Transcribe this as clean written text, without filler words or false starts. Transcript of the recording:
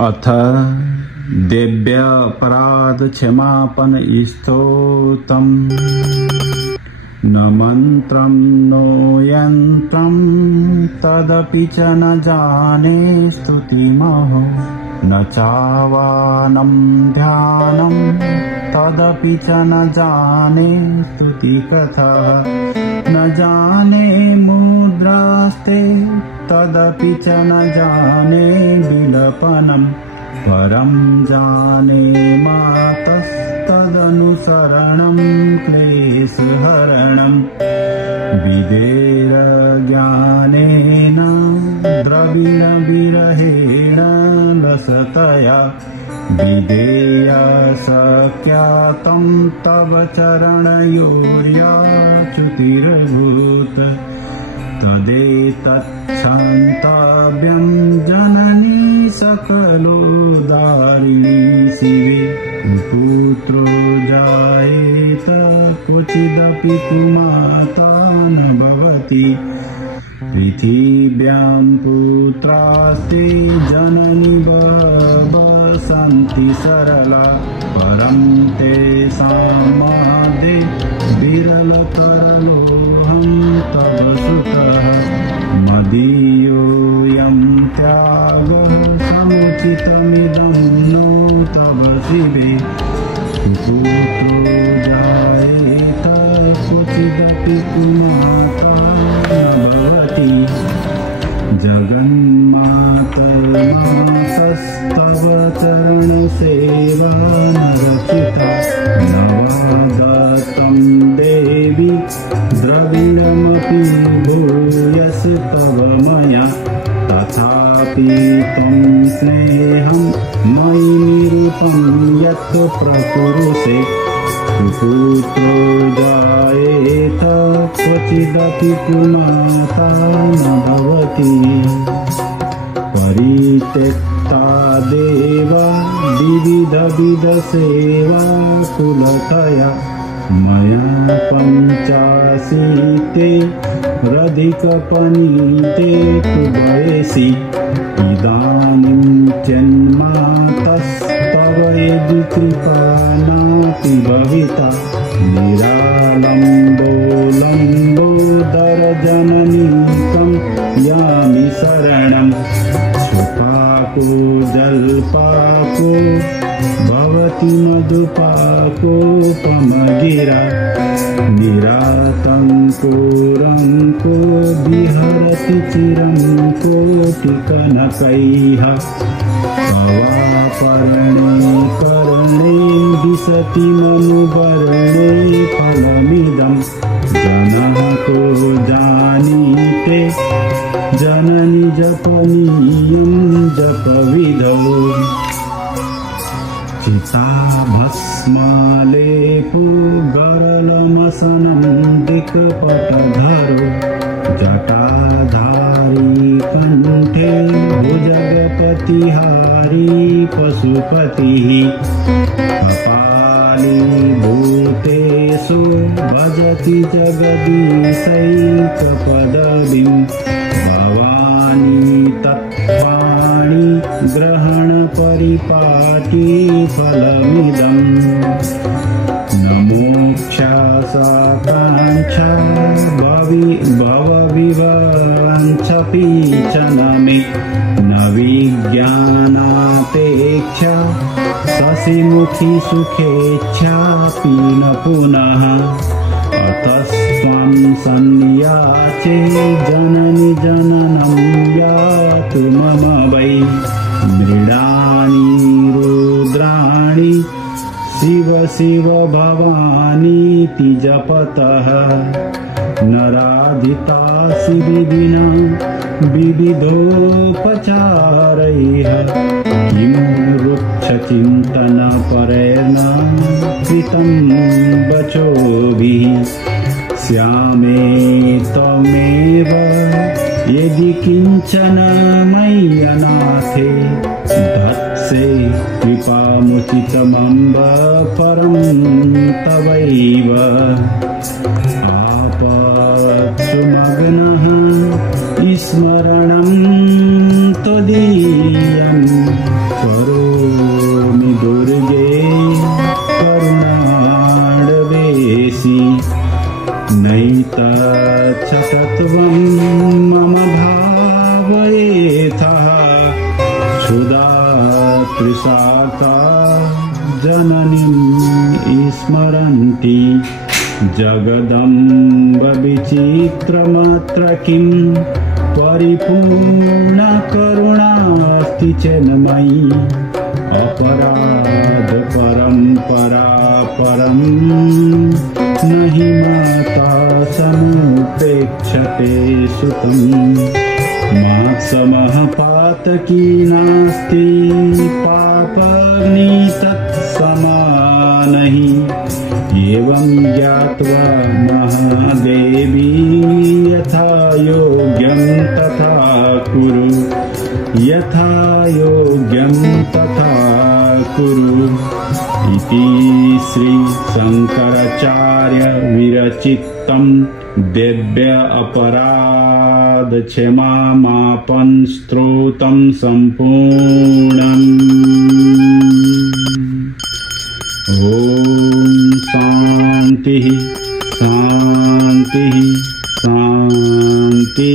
अथ देव्यापराधक्षमापन स्तोत्रम् न मन्त्रं नो यन्त्रं तदपि च न जाने स्तुतिमहो न चावानं ध्यानं तदपि च न जाने स्तुतिकथा न जाने मुद्रास्ते तदपि च न जाने विलपनं परं जाने मातस्तदनुसरणं क्लेशहरणं विदेरज्ञानेन द्रविणविरहेण लसतया विधेया सख्यातं तव चरणयोर्याच्युतिरभूत् तदेतच्छन्तव्यं जननी सकलोदारिणी शिवे पुत्रो जायेत क्वचिदपि कुमाता न भवति पृथिव्यां पुत्रास्ते जननी वसन्ति सरला परं तेषां मादे विरलतरलोऽहं तव सुतः मदीयोऽयं त्यागः समुचितमिदं नो तव शिवे पुत्रो जायेत क्वचिदपि कुमाता न भवति जगन्मातर्मासस्तव चरणसेवा न रचिता न वा दत्तं देवि द्रविणमपि भूयस तव मया तथापि त्वं स्नेहं मयि निरूपं यत् प्रकुरुषे पुत्रो जायेत क्वचिदपि कुमाता न भवति परित्यक्ता देवा विविधविधसेवा कुलतया मया पञ्चाशीते रधिकपनीते कुवयसि इदानीं जन्मातस्तव यदि कृपा नाति भविता निरालम्बोलम्बोदरजननीकं यामि शरणं सुपाको जल्पाको भवति मधुपाकोपमगिरा निरातङ्को विहरति चिरं कोटिकनकैः पवापर्णे कर्णे दिशति मनुवर्णे फलमिदं जनः को जानीते जननि जपनीयं जपविधौ चिताभस्मालेपो गरलमसनं दिक्पटधरो जटाधारी कण्ठे भुजगपतिहारी पशुपतिः कपाली भूतेषु भजति जगदीशैकपदवीं भवानी तत्पाणि ग्रहणपरिपाटी फलमिदं न मोक्षासाकाङ्क्षा भवविवंशपि च न मे न विज्ञानापेक्षा शशिमुखी सुखेच्छापि न पुनः अतस्त्वं संयाचे जननि जननं यातु मम वै मृडानि रुद्राणि शिव शिव भवानीति जपतः नराधितासि विधिना विविधोपचारैः किं रुक्षचिन्तनपरेण कृतं वचोभिः श्यामे त्वमेव यदि किञ्चन मय्यनाथे धत्से कृपामुचितमम्ब परं तवैव आपत्सुमग्नः स्मरणं त्वदीयं तृषार्ता जननीं स्मरन्ति जगदम्ब विचित्रमात्र किं परिपूर्णकरुणास्ति चेन्मयि अपराध परम्परा परं नहि माता समुपेक्षते सुतं मात्समः पातकी नास्ति पापग्नि तत्समानहि एवं ज्ञात्वा महादेवी यथा योग्यं तथा कुरु यथा योग्यं तथा कुरु इति श्री शंकराचार्य विरचितं दिव्य अपराध क्षमामापन स्तोत्रं सम्पूर्णम्। ओम शांति शांति शांति।